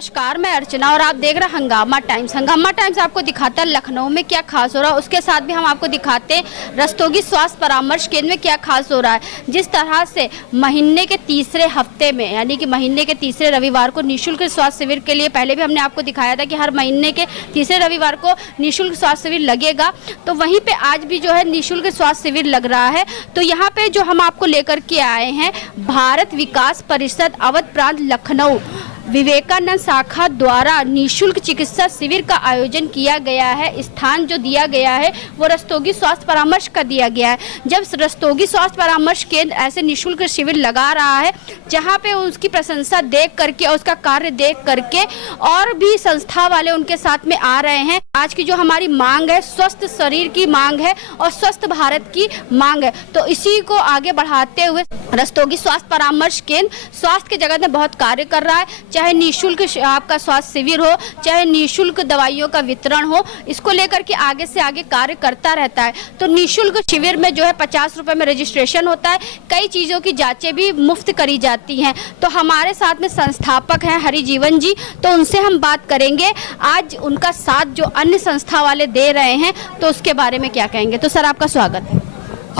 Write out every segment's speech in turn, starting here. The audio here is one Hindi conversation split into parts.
नमस्कार, मैं अर्चना और आप देख रहे हैं हंगामा टाइम्स। हंगामा टाइम्स आपको दिखाता है लखनऊ में क्या खास हो रहा है, उसके साथ भी हम आपको दिखाते हैं रस्तोगी स्वास्थ्य परामर्श केंद्र में क्या खास हो रहा है। जिस तरह से महीने के तीसरे हफ्ते में यानी कि महीने के तीसरे रविवार को निःशुल्क स्वास्थ्य शिविर के लिए, पहले भी हमने आपको दिखाया था कि हर महीने के तीसरे रविवार को निःशुल्क स्वास्थ्य शिविर लगेगा, तो वहीं पे आज भी जो है निःशुल्क स्वास्थ्य शिविर लग रहा है। तो यहाँ पे जो हम आपको लेकर के आए हैं, भारत विकास परिषद अवध प्रांत लखनऊ विवेकानंद शाखा द्वारा निःशुल्क चिकित्सा शिविर का आयोजन किया गया है। स्थान जो दिया गया है वो रस्तोगी स्वास्थ्य परामर्श का दिया गया है। जब रस्तोगी स्वास्थ्य परामर्श केंद्र ऐसे निःशुल्क शिविर लगा रहा है, जहां पे उसकी प्रशंसा देख करके और उसका कार्य देख करके और भी संस्था वाले उनके साथ में आ रहे हैं। आज की जो हमारी मांग है, स्वस्थ शरीर की मांग है और स्वस्थ भारत की मांग है, तो इसी को आगे बढ़ाते हुए रस्तोगी स्वास्थ्य परामर्श केंद्र स्वास्थ्य के जगत में बहुत कार्य कर रहा है। चाहे निःशुल्क आपका स्वास्थ्य शिविर हो, चाहे निःशुल्क दवाइयों का वितरण हो, इसको लेकर के आगे से आगे कार्य करता रहता है। तो निःशुल्क शिविर में जो है 50 रुपए में रजिस्ट्रेशन होता है। कई चीज़ों की जांचें भी मुफ्त करी जाती हैं। तो हमारे साथ में संस्थापक हैं हरिजीवन जी, तो उनसे हम बात करेंगे आज उनका साथ जो अन्य संस्था वाले दे रहे हैं, तो उसके बारे में क्या कहेंगे। तो सर आपका स्वागत है।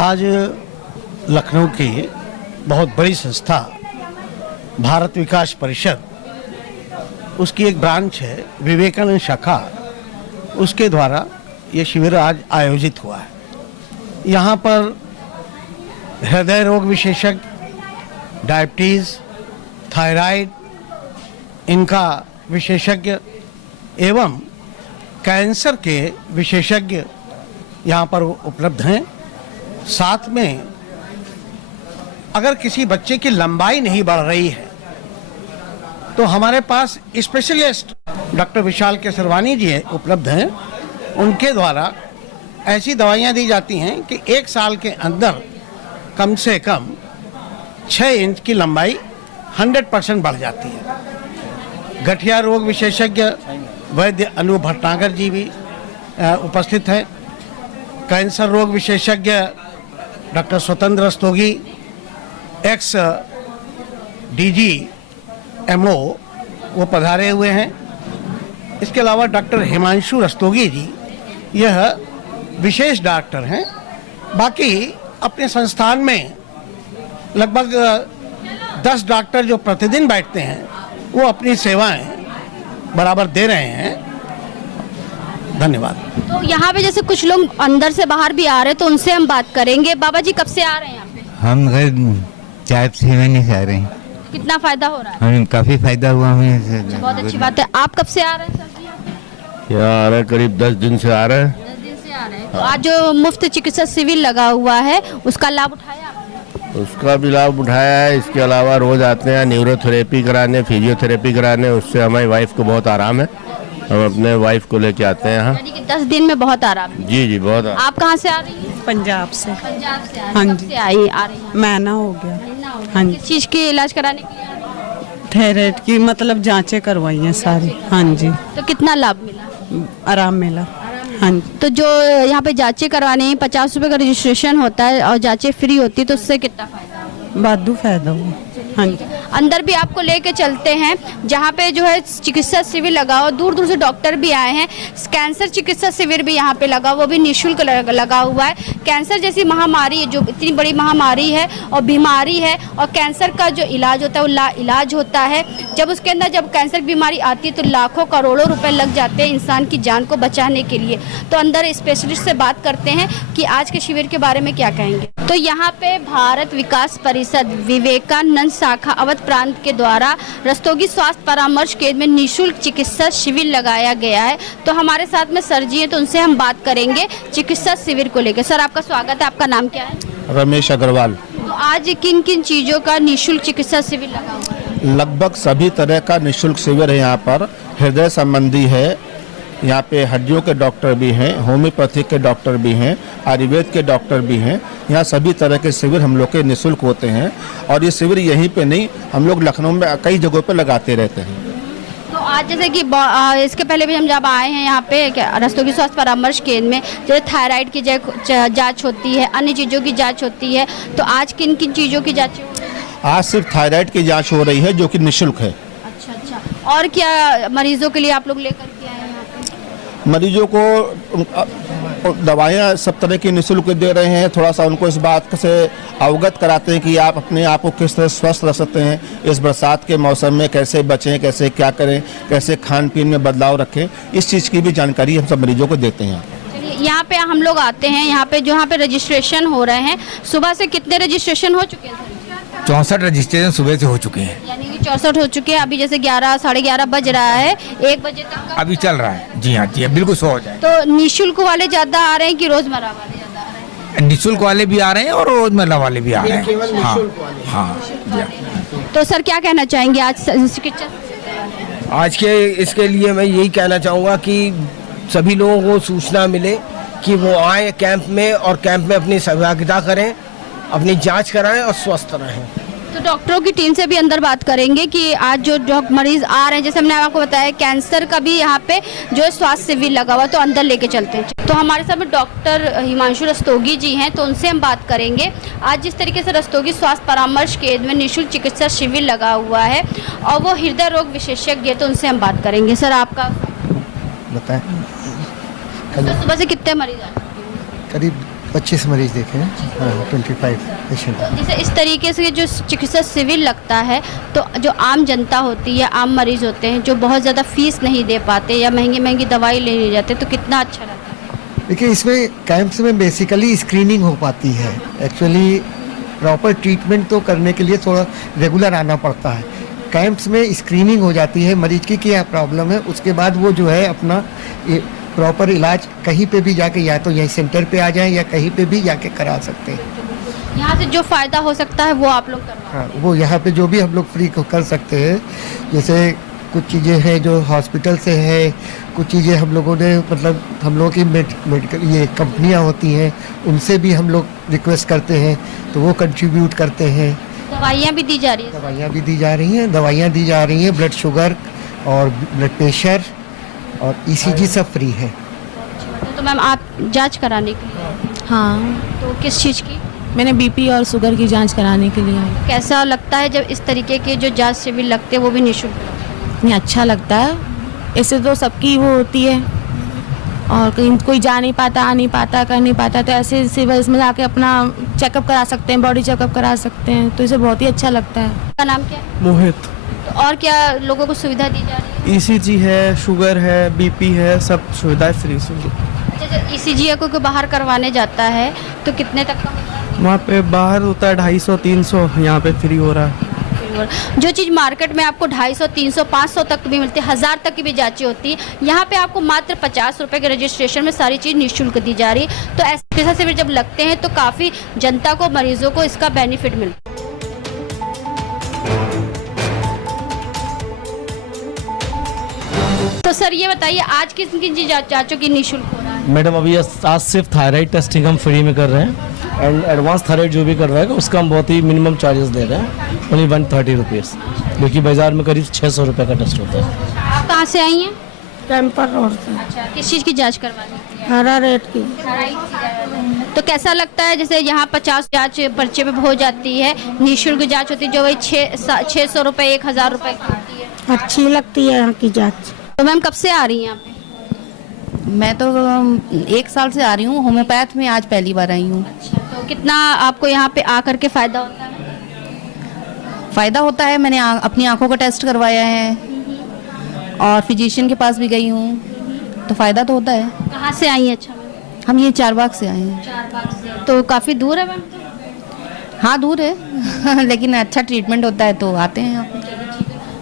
आज लखनऊ की बहुत बड़ी संस्था भारत विकास परिषद, उसकी एक ब्रांच है विवेकानंद शाखा, उसके द्वारा ये शिविर आज आयोजित हुआ है। यहाँ पर हृदय रोग विशेषज्ञ, डायबिटीज़, थायराइड, इनका विशेषज्ञ एवं कैंसर के विशेषज्ञ यहाँ पर उपलब्ध हैं। साथ में अगर किसी बच्चे की लंबाई नहीं बढ़ रही है तो हमारे पास स्पेशलिस्ट डॉक्टर विशाल केसरवानी जी उपलब्ध हैं। उनके द्वारा ऐसी दवाइयाँ दी जाती हैं कि 1 साल के अंदर कम से कम 6 इंच की लंबाई 100% बढ़ जाती है। गठिया रोग विशेषज्ञ वैद्य अनूप भटनागर जी भी उपस्थित हैं। कैंसर रोग विशेषज्ञ डॉक्टर स्वतंत्र रस्तोगी, एक्स DGMO, वो पधारे हुए हैं। इसके अलावा डॉक्टर हिमांशु रस्तोगी जी, यह विशेष डॉक्टर हैं। बाकी अपने संस्थान में लगभग 10 डॉक्टर जो प्रतिदिन बैठते हैं, वो अपनी सेवाएं बराबर दे रहे हैं। धन्यवाद। तो यहाँ पे जैसे कुछ लोग अंदर से बाहर भी आ रहे हैं, तो उनसे हम बात करेंगे। बाबा जी कब से आ रहे हैं यहाँ पे? हम 4 महीने से आ रहे हैं। कितना फायदा हो रहा है? हमें काफी फायदा हुआ हमें। बहुत अच्छी बात है। आप कब से आ रहे हैं सर जी? यहाँ आ रहे करीब 10 दिन से आ रहे हैं। 10 दिन से आ रहे हैं। तो आज जो मुफ्त चिकित्सा शिविर लगा हुआ है, उसका लाभ उठाया आपने? उसका भी लाभ उठाया है। इसके अलावा रोज आते हैं न्यूरोथेरेपी कराने, फिजियोथेरेपी कराने। उससे हमारी वाइफ को बहुत आराम है। हम अपने वाइफ को लेके आते हैं यहाँ। यानी कि 10 दिन में बहुत आराम है। जी बहुत आराम। आप कहाँ से आ रही हैं? पंजाब से। पंजाब से हाँ जी। आ रही हैं? महीना हो गया। हाँ जी। किस चीज़ के इलाज कराने के लिए? थायराइड की मतलब जांचें करवाई हैं सारी। हाँ जी। तो कितना लाभ मिला? आराम मिला। हाँ जी। तो जो यहाँ पे जांचें करवाने हैं, 50 रुपए का रजिस्ट्रेशन होता है और जांचें फ्री होती है, तो उससे कितना फायदा? बादू फायदा हुआ। हाँ जी। अंदर भी आपको लेके चलते हैं, जहाँ पे जो है चिकित्सा शिविर लगा हो, दूर दूर से डॉक्टर भी आए हैं। कैंसर चिकित्सा शिविर भी यहाँ पे लगा, वो भी निःशुल्क लगा हुआ है। कैंसर जैसी महामारी, जो इतनी बड़ी महामारी है और बीमारी है, और कैंसर का जो इलाज होता है वो लाइलाज होता है। जब उसके अंदर जब कैंसर की बीमारी आती है तो लाखों करोड़ों रुपए लग जाते हैं इंसान की जान को बचाने के लिए। तो अंदर स्पेशलिस्ट से बात करते हैं कि आज के शिविर के बारे में क्या कहेंगे। तो यहाँ पे भारत विकास परिषद विवेकानंद शाखा अवध प्रांत के द्वारा रस्तोगी स्वास्थ्य परामर्श केंद्र में निःशुल्क चिकित्सा शिविर लगाया गया है। तो हमारे साथ में सर जी हैं, तो उनसे हम बात करेंगे चिकित्सा शिविर को लेकर। सर आपका स्वागत है। आपका नाम क्या है? रमेश अग्रवाल। तो आज किन किन चीज़ों का निःशुल्क चिकित्सा शिविर लगा हुआ है? लगभग सभी तरह का निःशुल्क शिविर है यहाँ पर। हृदय संबंधी है, यहाँ पे हड्डियों के डॉक्टर भी हैं, होम्योपैथिक के डॉक्टर भी हैं, आयुर्वेद के डॉक्टर भी हैं। यहाँ सभी तरह के शिविर हम लोग के निःशुल्क होते हैं। और ये शिविर यहीं पे नहीं, हम लोग लखनऊ में कई जगहों पे लगाते रहते हैं। तो आज जैसे कि इसके पहले भी हम जब आए हैं यहाँ पे रस्तोगी स्वास्थ्य परामर्श केंद्र में, जैसे थायराइड की जांच होती है, अन्य चीज़ों की जांच होती है, तो आज किन किन चीज़ों की जाँच? आज सिर्फ थायराइड की जाँच हो रही है, जो कि निःशुल्क है। अच्छा। और क्या मरीजों के लिए आप लोग लेकर के आए हैं यहाँ पे? मरीजों को दवाइयाँ सब तरह की निःशुल्क दे रहे हैं। थोड़ा सा उनको इस बात से अवगत कराते हैं कि आप अपने आप को किस तरह स्वस्थ रख सकते हैं, इस बरसात के मौसम में कैसे बचें, कैसे क्या करें, कैसे खान पीन में बदलाव रखें, इस चीज़ की भी जानकारी हम सब मरीजों को देते हैं। यहाँ पे हम लोग आते हैं, यहाँ पे जो यहाँ पे रजिस्ट्रेशन हो रहे हैं, सुबह से कितने रजिस्ट्रेशन हो चुके हैं? 64 रजिस्ट्रेशन सुबह से हो चुके हैं। यानी कि 64 हो चुके हैं। अभी जैसे 11 साढ़े 11 बज रहा है, 1 बजे तक का अभी चल रहा है। जी हाँ जी हाँ, बिल्कुल 100 हो जाए। तो निःशुल्क वाले ज़्यादा आ रहे हैं कि रोजमर्रा वाले ज़्यादा आ रहे हैं? निःशुल्क वाले भी आ रहे हैं और रोजमर्रा वाले भी आ रहे हैं। हाँ हाँ जी हाँ। तो सर क्या कहना चाहेंगे आज चिकित्सा? आज के इसके लिए मैं यही कहना चाहूँगा कि सभी लोगों को सूचना मिले कि वो आए कैंप में और कैंप में अपनी सहभागिता करें, अपनी जांच कराएं और स्वस्थ रहें। तो डॉक्टरों की टीम से भी अंदर बात करेंगे कि आज जो मरीज आ रहे हैं, जैसे हमने आपको बताया कैंसर का भी यहाँ पे जो स्वास्थ्य शिविर लगा हुआ, तो अंदर लेके चलते हैं। तो हमारे साथ में डॉक्टर हिमांशु रस्तोगी जी हैं, तो उनसे हम बात करेंगे। आज जिस तरीके से रस्तोगी स्वास्थ्य परामर्श केंद्र में निःशुल्क चिकित्सा शिविर लगा हुआ है और वो हृदय रोग विशेषज्ञ है, तो उनसे हम बात करेंगे। सर आपका बताएं। तो सुबह से कितने मरीज आए? करीब 25 मरीज देखे हैं। 25 पेशेंट। जैसे इस तरीके से जो चिकित्सा शिविर लगता है, तो जो आम जनता होती है, आम मरीज होते हैं जो बहुत ज़्यादा फीस नहीं दे पाते या महंगी महंगी दवाई लेने जाते, तो कितना अच्छा रहता है? देखिए, इसमें कैंप्स में बेसिकली स्क्रीनिंग हो पाती है। एक्चुअली प्रॉपर ट्रीटमेंट तो करने के लिए थोड़ा रेगुलर आना पड़ता है। कैंप्स में स्क्रीनिंग हो जाती है मरीज की क्या प्रॉब्लम है, उसके बाद वो जो है अपना प्रॉपर इलाज कहीं पे भी जाके, या तो यही सेंटर पे आ जाएं या कहीं पे भी जाके करा सकते हैं। यहाँ से जो फ़ायदा हो सकता है वो आप लोग करवाएं। हाँ, वो यहाँ पे जो भी हम लोग फ्री कर सकते हैं। जैसे कुछ चीज़ें हैं जो हॉस्पिटल से है, कुछ चीज़ें हम लोगों ने मतलब हम लोगों की मेडिकल ये कंपनियाँ होती हैं, उनसे भी हम लोग रिक्वेस्ट करते हैं, तो वो कंट्रीब्यूट करते हैं। दवाइयाँ भी दी जा रही है? दवाइयाँ भी दी जा रही हैं, दवाइयाँ दी जा रही हैं। ब्लड शुगर और ब्लड प्रेशर और ECG सब फ्री है। तो मैम आप जांच कराने के लिए? हाँ, तो किस चीज़ की? मैंने BP और शुगर की जांच कराने के लिए आई। कैसा लगता है जब इस तरीके के जो जांच शिविर लगते हैं वो भी निःशुल्क? नहीं, अच्छा लगता है। इससे तो सबकी वो होती है और कहीं कोई जा नहीं पाता, आ नहीं पाता, कर नहीं पाता, तो ऐसे सिविल्स में जाके अपना चेकअप करा सकते हैं, बॉडी चेकअप करा सकते हैं, तो इसे बहुत ही अच्छा लगता है। आपका नाम क्या है? मोहित। तो और क्या लोगों को सुविधा दी जा रही है? ECG है, शुगर है, BP है, सब सुविधाएं फ्री से। जैसे ECG को बाहर करवाने जाता है तो कितने तक का होता है? वहाँ पे बाहर होता है 250-300, यहाँ पे फ्री हो रहा है। जो चीज़ मार्केट में आपको 250, 300, 500 तक भी मिलती है, 1000 तक की भी जांचें होती है, यहाँ पे आपको मात्र 50 रुपये के रजिस्ट्रेशन में सारी चीज़ निःशुल्क दी जा रही है। तो ऐसे चिकित्सा शिविर जब लगते हैं तो काफ़ी जनता को, मरीजों को इसका बेनिफिट मिलता है। तो सर ये बताइए आज किस किन जांचों की निःशुल्क हो रहा है? मैडम अभी आज सिर्फ थायराइड टेस्टिंग हम फ्री में कर रहे हैं, एंड एडवांस थायराइड जो भी करवाएगा उसका हम बहुत ही मिनिमम चार्जेस दे रहे हैं, ओनली 130 रुपीज़, जो कि बाज़ार में करीब 600 रुपये का टेस्ट होता है। आप कहाँ से आई हैं? कैंपर रोड से। अच्छा, किस चीज़ की जांच करवानी है? हरा रेट की। तो कैसा लगता है जैसे यहाँ 50 जांच पर्चे पे हो जाती है, निःशुल्क जांच होती है जो वही 600 रुपये 1000 रुपये की होती है? अच्छी लगती है यहाँ की जांच। तो मैम कब से आ रही हैं यहाँ पे? मैं तो 1 साल से आ रही हूँ, होम्योपैथ में आज पहली बार आई हूँ। अच्छा, तो कितना आपको यहाँ पे आकर के फ़ायदा होता है? फ़ायदा होता है, मैंने अपनी आँखों का टेस्ट करवाया है और फिजिशियन के पास भी गई हूँ, तो फ़ायदा तो होता है। कहाँ से आई हैं? अच्छा, हम ये चारबाग से आए हैं। चारबाग से। तो काफ़ी दूर है मैम? हाँ दूर है लेकिन अच्छा ट्रीटमेंट होता है तो आते हैं यहाँ पे।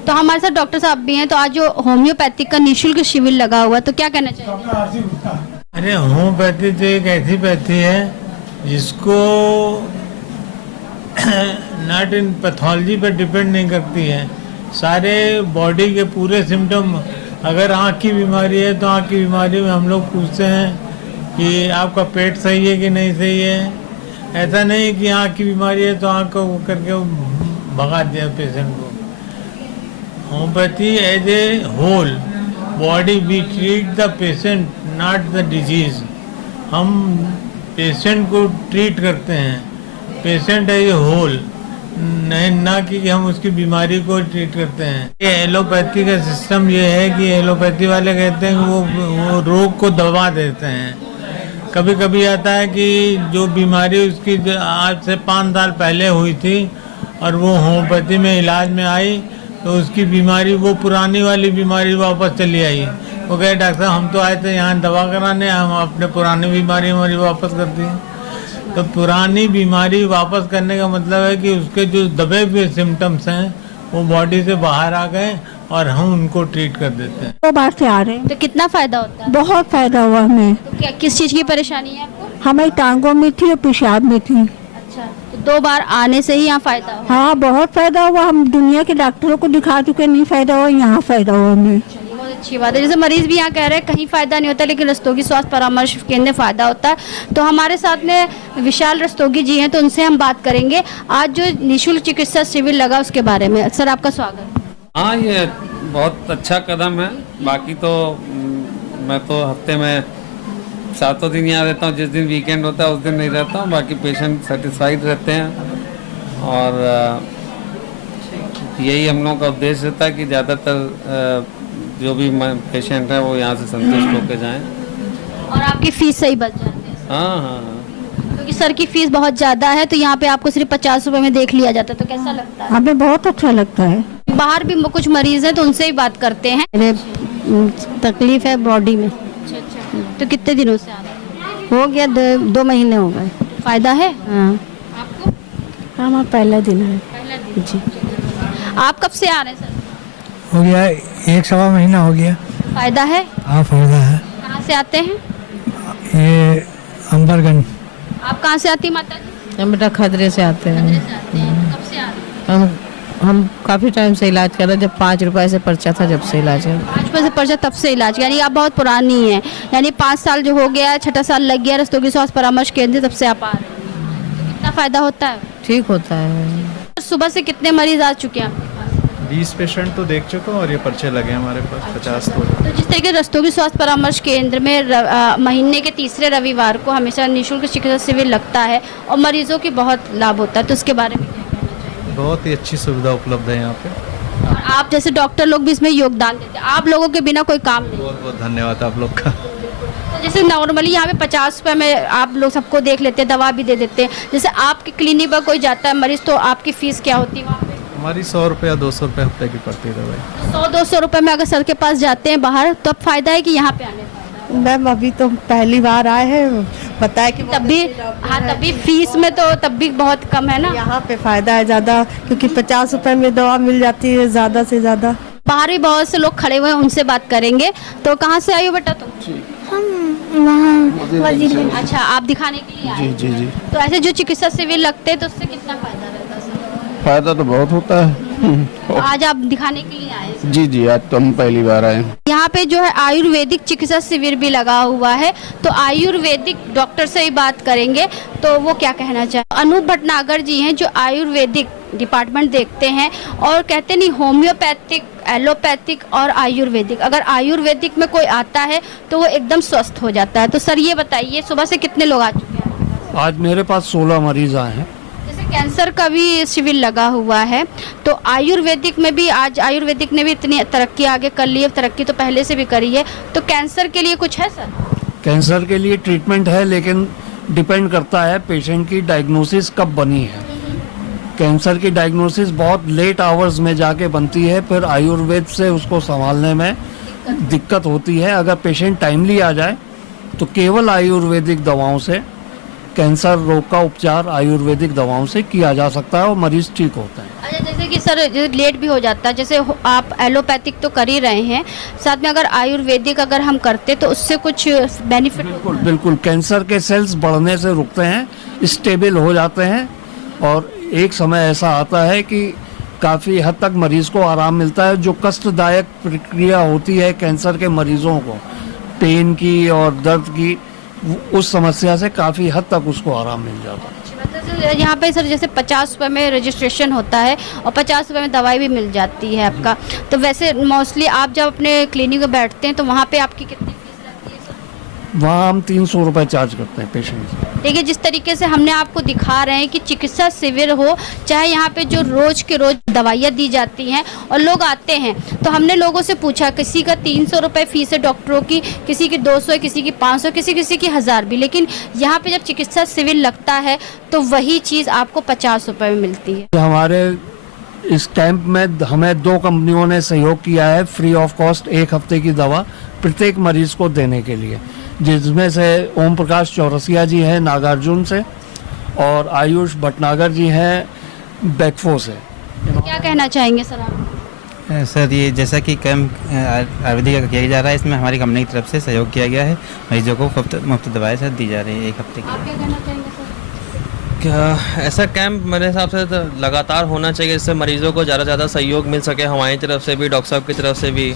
तो हमारे साथ डॉक्टर साहब भी हैं, तो आज जो होम्योपैथिक का निःशुल्क शिविर लगा हुआ, तो क्या कहना चाहिए? अरे होम्योपैथी तो एक ऐसी पैथी है जिसको नॉट इन पैथोलॉजी पर डिपेंड नहीं करती है। सारे बॉडी के पूरे सिम्टम, अगर आँख की बीमारी है तो आँख की बीमारी में हम लोग पूछते हैं कि आपका पेट सही है कि नहीं सही है। ऐसा नहीं कि आँख की बीमारी है तो आँख को करके भगा दिया पेशेंट को। Homeopathy as a whole body, we treat the patient not the disease. हम पेशेंट को ट्रीट करते हैं, पेशेंट एज ए होल, ना कि हम उसकी बीमारी को ट्रीट करते हैं। ये एलोपैथी का सिस्टम ये है कि एलोपैथी वाले कहते हैं कि वो रोग को दबा देते हैं। कभी कभी आता है कि जो बीमारी उसकी आज से 5 साल पहले हुई थी और वो होम्योपैथी में इलाज में आई तो उसकी बीमारी, वो पुरानी वाली बीमारी वापस चली आई। वो कहे डॉक्टर साहब हम तो आए थे यहाँ दवा कराने, हम अपने पुरानी बीमारी हमारी वापस कर दी। तो पुरानी बीमारी वापस करने का मतलब है कि उसके जो दबे हुए सिम्टम्स हैं वो बॉडी से बाहर आ गए और हम उनको ट्रीट कर देते हैं। 2 बार से आ रहे हैं। तो कितना फायदा होता है? बहुत फायदा हुआ हमें। तो क्या किस चीज़ की परेशानी है आपको? हमारी टांगों में थी और पेशाब में थी। अच्छा, तो 2 बार आने से ही यहाँ फायदा हुआ? हाँ, बहुत फायदा हुआ। हम दुनिया के डॉक्टरों को दिखा चुके, नहीं फायदा हुआ, यहाँ फायदा हुआ हमें। बहुत अच्छी बात है। जैसे मरीज भी यहाँ कह रहे हैं कहीं फायदा नहीं होता, लेकिन रस्तोगी स्वास्थ्य परामर्श केंद्र में फायदा होता है। तो हमारे साथ में विशाल रस्तोगी जी हैं, तो उनसे हम बात करेंगे आज जो निःशुल्क चिकित्सा शिविर लगा उसके बारे में। सर आपका स्वागत। हाँ, ये बहुत अच्छा कदम है। बाकी तो मैं तो हफ्ते में 7 दिन यहाँ रहता हूँ। जिस दिन वीकेंड होता है उस दिन नहीं रहता हूँ। बाकी पेशेंट सेटिस्फाइड रहते हैं और यही हम लोगों का उद्देश्य रहता है कि ज़्यादातर जो भी पेशेंट हैं वो यहाँ से संतुष्ट होकर जाएं। और आपकी फीस सही बच जाती है? हाँ, क्योंकि सर की फीस बहुत ज़्यादा है, तो यहाँ पे आपको सिर्फ 50 रुपए में देख लिया जाता है। तो कैसा लगता है? हमें बहुत अच्छा लगता है। बाहर भी कुछ मरीज हैं तो उनसे ही बात करते हैं। मेरे तकलीफ है बॉडी में। अच्छा, तो कितने दिनों से आ रहे हैं? हो गया 2 महीने हो गए। फायदा है हाँ, आपको? हमारा पहला दिन है। पहला दिन जी। आप कब से आ रहे हैं सर? हो गया 1-1.25 महीना हो गया। फायदा है? हाँ, फायदा है। कहाँ से आते हैं? ये अंबरगंज। आप कहाँ से आती माता जी? हम बेटा खतरे से आते हैं। खतरे से आते हैं। कब से आ रहे हैं? हम काफ़ी टाइम से इलाज कर रहे हैं। जब 5 रुपए से पर्चा था जब से इलाज है। 5 रुपए से पर्चा तब से इलाज, यानी आप बहुत पुरानी हैं। यानी 5 साल जो हो गया, 6ठा साल लग गया रस्तोगी स्वास्थ्य परामर्श केंद्र, तब से आप आ रहे हैं। कितना फायदा होता है? ठीक होता है। सुबह से कितने मरीज आ चुके हैं? 20 पेशेंट तो देख चुका हूँ और ये पर्चे लगे हमारे पास 50 तो। तो जिस तरीके रस्तोगी स्वास्थ्य परामर्श केंद्र में महीने के तीसरे रविवार को हमेशा निःशुल्क चिकित्सा शिविर लगता है और मरीजों की बहुत लाभ होता है, तो उसके बारे में क्या कहना चाहिए? बहुत ही अच्छी सुविधा उपलब्ध है यहाँ पे और आप जैसे डॉक्टर लोग भी इसमें योगदान देते हैं। आप लोगों के बिना कोई काम नहीं। बहुत बहुत धन्यवाद आप लोग का। तो जैसे नॉर्मली यहाँ पे 50 रुपए में आप लोग सबको देख लेते हैं, दवा भी दे देते हैं। जैसे आपके क्लिनिक पर कोई जाता है मरीज, तो आपकी फीस क्या होती है वहाँ पे? हमारी 100 रुपये या 200 रुपये हफ्ते की पड़ती है दवाई। 100-200 रुपए में अगर सर के पास जाते हैं बाहर, तो अब फायदा है कि यहाँ पे आने? मैम अभी तो पहली बार आए हैं, बताया कि तब भी, हाँ तब भी फीस में तो तब भी बहुत कम है ना। यहाँ पे फायदा है ज़्यादा, क्योंकि 50 रुपए में दवा मिल जाती है ज़्यादा से ज़्यादा। बाहर भी बहुत से लोग खड़े हुए हैं, उनसे बात करेंगे। तो कहाँ से आई हो बेटा तुम? हम वहाँ अच्छा, आप दिखाने के लिए आए? जी जी जी। तो ऐसे जो चिकित्सा शिविर लगते हैं तो उससे कितना फायदा रहता है सर? फायदा तो बहुत होता है। तो आज आप दिखाने के लिए आए? जी जी, आज तो हम पहली बार आए। यहाँ पे जो है आयुर्वेदिक चिकित्सा शिविर भी लगा हुआ है, तो आयुर्वेदिक डॉक्टर से ही बात करेंगे तो वो क्या कहना चाहे। अनूप भटनागर जी हैं जो आयुर्वेदिक डिपार्टमेंट देखते हैं और कहते नहीं होम्योपैथिक, एलोपैथिक और आयुर्वेदिक। अगर आयुर्वेदिक में कोई आता है तो वो एकदम स्वस्थ हो जाता है। तो सर ये बताइए, सुबह से कितने लोग आ चुके हैं? आज मेरे पास 16 मरीज आए हैं। कैंसर का भी शिविर लगा हुआ है, तो आयुर्वेदिक में भी आज आयुर्वेदिक ने भी इतनी तरक्की आगे कर ली है। तरक्की तो पहले से भी करी है। तो कैंसर के लिए कुछ है सर? कैंसर के लिए ट्रीटमेंट है, लेकिन डिपेंड करता है पेशेंट की डायग्नोसिस कब बनी है। कैंसर की डायग्नोसिस बहुत लेट आवर्स में जाके बनती है, फिर आयुर्वेद से उसको संभालने में दिक्कत होती है। अगर पेशेंट टाइमली आ जाए तो केवल आयुर्वेदिक दवाओं से कैंसर रोग का उपचार आयुर्वेदिक दवाओं से किया जा सकता है और मरीज ठीक होता है। अच्छा, जैसे कि सर लेट भी हो जाता है, जैसे आप एलोपैथिक तो कर ही रहे हैं, साथ में अगर आयुर्वेदिक अगर हम करते तो उससे कुछ बेनिफिट? बिल्कुल बिल्कुल, कैंसर के सेल्स बढ़ने से रुकते हैं, स्टेबल हो जाते हैं और एक समय ऐसा आता है कि काफ़ी हद तक मरीज को आराम मिलता है। जो कष्टदायक प्रक्रिया होती है कैंसर के मरीजों को, पेन की और दर्द की, उस समस्या से काफ़ी हद तक उसको आराम मिल जाता है। यहाँ पे सर जैसे 50 रुपये में रजिस्ट्रेशन होता है और 50 रुपये में दवाई भी मिल जाती है आपका। तो वैसे मोस्टली आप जब अपने क्लिनिक में बैठते हैं तो वहाँ पे आपकी कितनी फीस लगती है वहाँ हम 300 रुपये चार्ज करते हैं पेशेंट से। देखिए, जिस तरीके से हमने आपको दिखा रहे हैं कि चिकित्सा शिविर हो, चाहे यहाँ पे जो रोज के रोज दवाइयाँ दी जाती हैं और लोग आते हैं, तो हमने लोगों से पूछा, किसी का 300 रुपये फीस है डॉक्टरों की, किसी की 200 है, किसी की 500, किसी की 1000 भी, लेकिन यहाँ पे जब चिकित्सा शिविर लगता है तो वही चीज़ आपको 50 रुपये में मिलती है। हमारे इस कैंप में हमें 2 कंपनियों ने सहयोग किया है फ्री ऑफ कॉस्ट 1 हफ्ते की दवा प्रत्येक मरीज को देने के लिए, जिसमें से ओम प्रकाश चौरसिया जी हैं नागार्जुन से और आयुष भटनागर जी हैं बैकफो से। क्या कहना चाहेंगे सर आप? सर, ये जैसा कि कैंप आयुर्वेदिक का किया जा रहा है, इसमें हमारी कंपनी की तरफ से सहयोग किया गया है। मरीजों को मुफ्त दवाएं सर दी जा रही है 1 हफ्ते की। आप क्या कहना चाहेंगे सर? क्या ऐसा कैंप मेरे हिसाब से तो लगातार होना चाहिए, जिससे मरीजों को ज़्यादा से ज़्यादा सहयोग मिल सके, हमारी तरफ से भी, डॉक्टर साहब की तरफ से भी।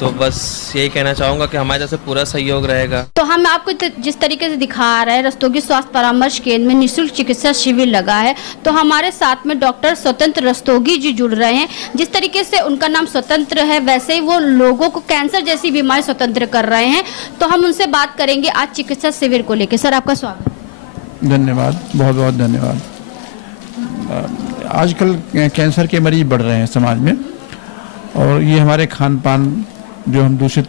तो बस यही कहना चाहूँगा कि हमारे तरफ से पूरा सहयोग रहेगा। तो हम आपको जिस तरीके से दिखा रहे हैं, रस्तोगी स्वास्थ्य परामर्श केंद्र में निःशुल्क चिकित्सा शिविर लगा है, तो हमारे साथ में डॉक्टर स्वतंत्र रस्तोगी जी जुड़ रहे हैं। जिस तरीके से उनका नाम स्वतंत्र है, वैसे ही वो लोगों को कैंसर जैसी बीमारी स्वतंत्र कर रहे हैं। तो हम उनसे बात करेंगे आज चिकित्सा शिविर को लेकर। सर, आपका स्वागत। धन्यवाद, बहुत बहुत धन्यवाद। आजकल कैंसर के मरीज बढ़ रहे हैं समाज में, और ये हमारे खान पान जो हम दूषित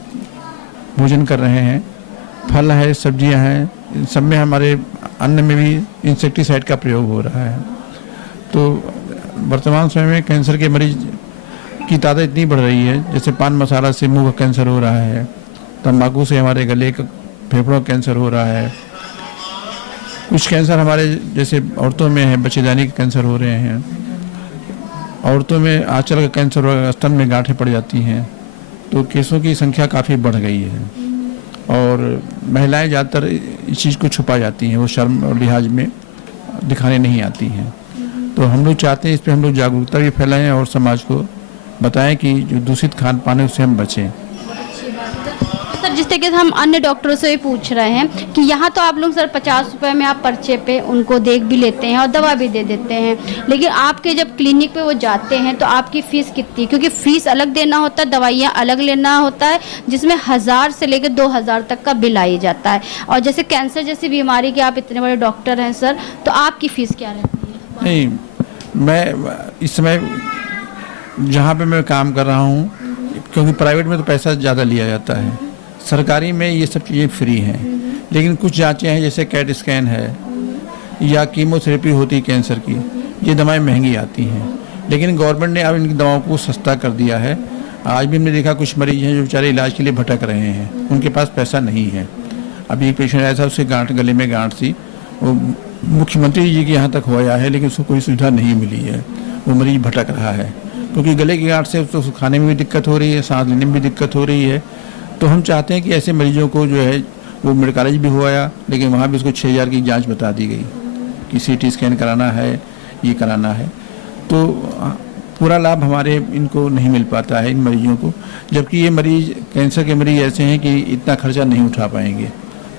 भोजन कर रहे हैं, फल है, सब्जियां हैं, इन सब में हमारे अन्न में भी इंसेक्टिसाइड का प्रयोग हो रहा है। तो वर्तमान समय में कैंसर के मरीज की तादाद इतनी बढ़ रही है, जैसे पान मसाला से मुंह का कैंसर हो रहा है, तंबाकू से हमारे गले का फेफड़ों का कैंसर हो रहा है, कुछ कैंसर हमारे जैसे औरतों में है, बच्चेदानी के कैंसर हो रहे हैं, औरतों में आंचल का कैंसर हो, स्तन में गांठें पड़ जाती हैं। तो केसों की संख्या काफ़ी बढ़ गई है, और महिलाएं ज़्यादातर इस चीज़ को छुपा जाती हैं, वो शर्म और लिहाज में दिखाने नहीं आती हैं। तो हम लोग चाहते हैं इस पर हम लोग जागरूकता भी फैलाएं और समाज को बताएं कि जो दूषित खान पान है उससे हम बचें। सर, जिस तरीके से हम अन्य डॉक्टरों से भी पूछ रहे हैं कि यहाँ तो आप लोग सर 50 रुपये में आप पर्चे पे उनको देख भी लेते हैं और दवा भी दे देते हैं, लेकिन आपके जब क्लिनिक पे वो जाते हैं तो आपकी फ़ीस कितनी? क्योंकि फ़ीस अलग देना होता है, दवाइयाँ अलग लेना होता है, जिसमें 1000 से लेकर 2000 तक का बिल आई जाता है। और जैसे कैंसर जैसी बीमारी के आप इतने बड़े डॉक्टर हैं सर, तो आपकी फ़ीस क्या रहती है? नहीं, मैं इस समय जहाँ पे मैं काम कर रहा हूँ, क्योंकि प्राइवेट में तो पैसा ज़्यादा लिया जाता है, सरकारी में ये सब चीज़ें फ्री हैं, लेकिन कुछ जांचें हैं जैसे कैट स्कैन है या कीमोथेरेपी होती है कैंसर की, ये दवाएं महंगी आती हैं, लेकिन गवर्नमेंट ने अब इनकी दवाओं को सस्ता कर दिया है। आज भी हमने देखा कुछ मरीज हैं जो बेचारे इलाज के लिए भटक रहे हैं, उनके पास पैसा नहीं है। अभी एक पेशेंट आया था, उससे गांठ, गले में गांठ थी, वो मुख्यमंत्री जी के यहाँ तक हो आया है, लेकिन उसको कोई सुविधा नहीं मिली है, वो मरीज भटक रहा है, क्योंकि गले की गांठ से उसको खाने में भी दिक्कत हो रही है, सांस लेने में भी दिक्कत हो रही है। तो हम चाहते हैं कि ऐसे मरीजों को जो है, वो मेडिकल कॉलेज भी हो आया, लेकिन वहाँ भी उसको 6000 की जांच बता दी गई कि CT स्कैन कराना है, ये कराना है। तो पूरा लाभ हमारे इनको नहीं मिल पाता है इन मरीजों को, जबकि ये मरीज कैंसर के मरीज ऐसे हैं कि इतना खर्चा नहीं उठा पाएंगे।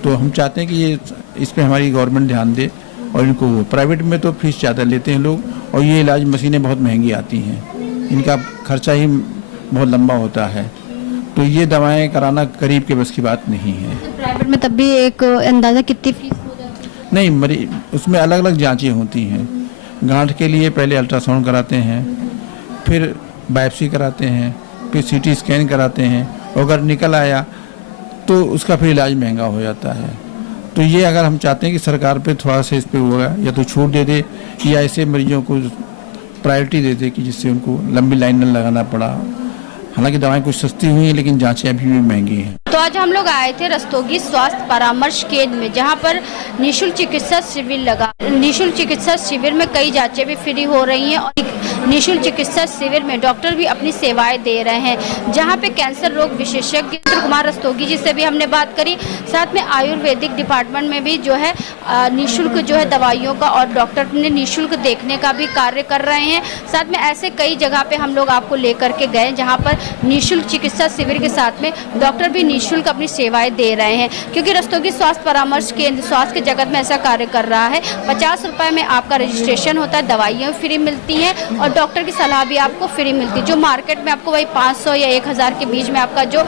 तो हम चाहते हैं कि ये इस पर हमारी गवर्नमेंट ध्यान दे, और इनको प्राइवेट में तो फीस ज़्यादा लेते हैं लोग, और ये इलाज मशीनें बहुत महंगी आती हैं, इनका खर्चा ही बहुत लंबा होता है। तो ये दवाएं कराना करीब के बस की बात नहीं है। प्राइवेट में तब भी एक अंदाज़ा कितनी फीस हो जाती है? नहीं, मरीज उसमें अलग अलग जांचें होती हैं। गांठ के लिए पहले अल्ट्रासाउंड कराते हैं, फिर बायोप्सी कराते हैं, फिर CT स्कैन कराते हैं, अगर निकल आया तो उसका फिर इलाज महंगा हो जाता है। तो ये अगर हम चाहते हैं कि सरकार पे थोड़ा सा इस पर होगा, या तो छूट दे दे, या ऐसे मरीजों को प्रायोरिटी दे दे कि जिससे उनको लंबी लाइन न लगाना पड़ा। हालांकि दवाएं कुछ सस्ती हुई हैं, लेकिन जांचें अभी भी महंगी हैं। तो आज हम लोग आए थे रस्तोगी स्वास्थ्य परामर्श केंद्र में, जहां पर निःशुल्क चिकित्सा शिविर लगा। निःशुल्क चिकित्सा शिविर में कई जांचें भी फ्री हो रही हैं, और निःशुल्क चिकित्सा शिविर में डॉक्टर भी अपनी सेवाएं दे रहे हैं, जहां पे कैंसर रोग विशेषज्ञ कुमार रस्तोगी जी से भी हमने बात करी। साथ में आयुर्वेदिक डिपार्टमेंट में भी जो है निःशुल्क जो है दवाइयों का और डॉक्टर ने निःशुल्क देखने का भी कार्य कर रहे हैं। साथ में ऐसे कई जगह पे हम लोग आपको लेकर के गए, जहाँ पर निःशुल्क चिकित्सा शिविर के साथ में डॉक्टर भी निःशुल्क अपनी सेवाएं दे रहे हैं, क्योंकि रस्तोगी स्वास्थ्य परामर्श केंद्र स्वास्थ्य के जगत में ऐसा कार्य कर रहा है। 50 रुपए में आपका रजिस्ट्रेशन होता है, दवाइयाँ फ्री मिलती हैं और डॉक्टर की सलाह भी आपको फ्री मिलती है। जो मार्केट में आपको वही 500 या 1000 के बीच में आपका जो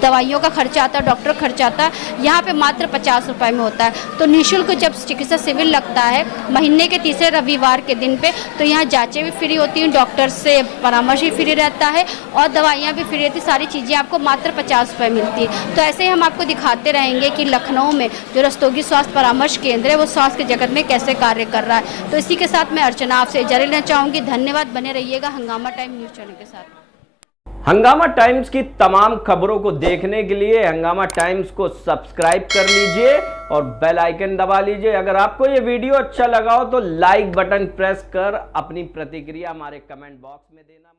दवाइयों का खर्चा आता है, डॉक्टर खर्चा आता है, यहाँ पे मात्र 50 रुपए में होता है। तो निःशुल्क जब चिकित्सा शिविर लगता है महीने के तीसरे रविवार के दिन पे, तो यहाँ जांचें भी फ्री होती हैं, डॉक्टर से परामर्श भी फ्री रहता है और दवाइयाँ भी फ्री रहती, सारी चीज़ें आपको मात्र 50 रुपए मिलती है। तो ऐसे ही हम आपको दिखाते रहेंगे कि लखनऊ में जो रस्तोगी स्वास्थ्य परामर्श केंद्र है वो स्वास्थ्य के जगत में कैसे कार्य कर रहा है। तो इसी के साथ मैं अर्चना आपसे इजाज़त लेना चाहूँगी। धन्यवाद, बने रहिएगा हंगामा टाइम न्यूज़ चैनल के साथ। हंगामा टाइम्स की तमाम खबरों को देखने के लिए हंगामा टाइम्स को सब्सक्राइब कर लीजिए और बेल आइकन दबा लीजिए। अगर आपको ये वीडियो अच्छा लगा हो तो लाइक बटन प्रेस कर अपनी प्रतिक्रिया हमारे कमेंट बॉक्स में देना।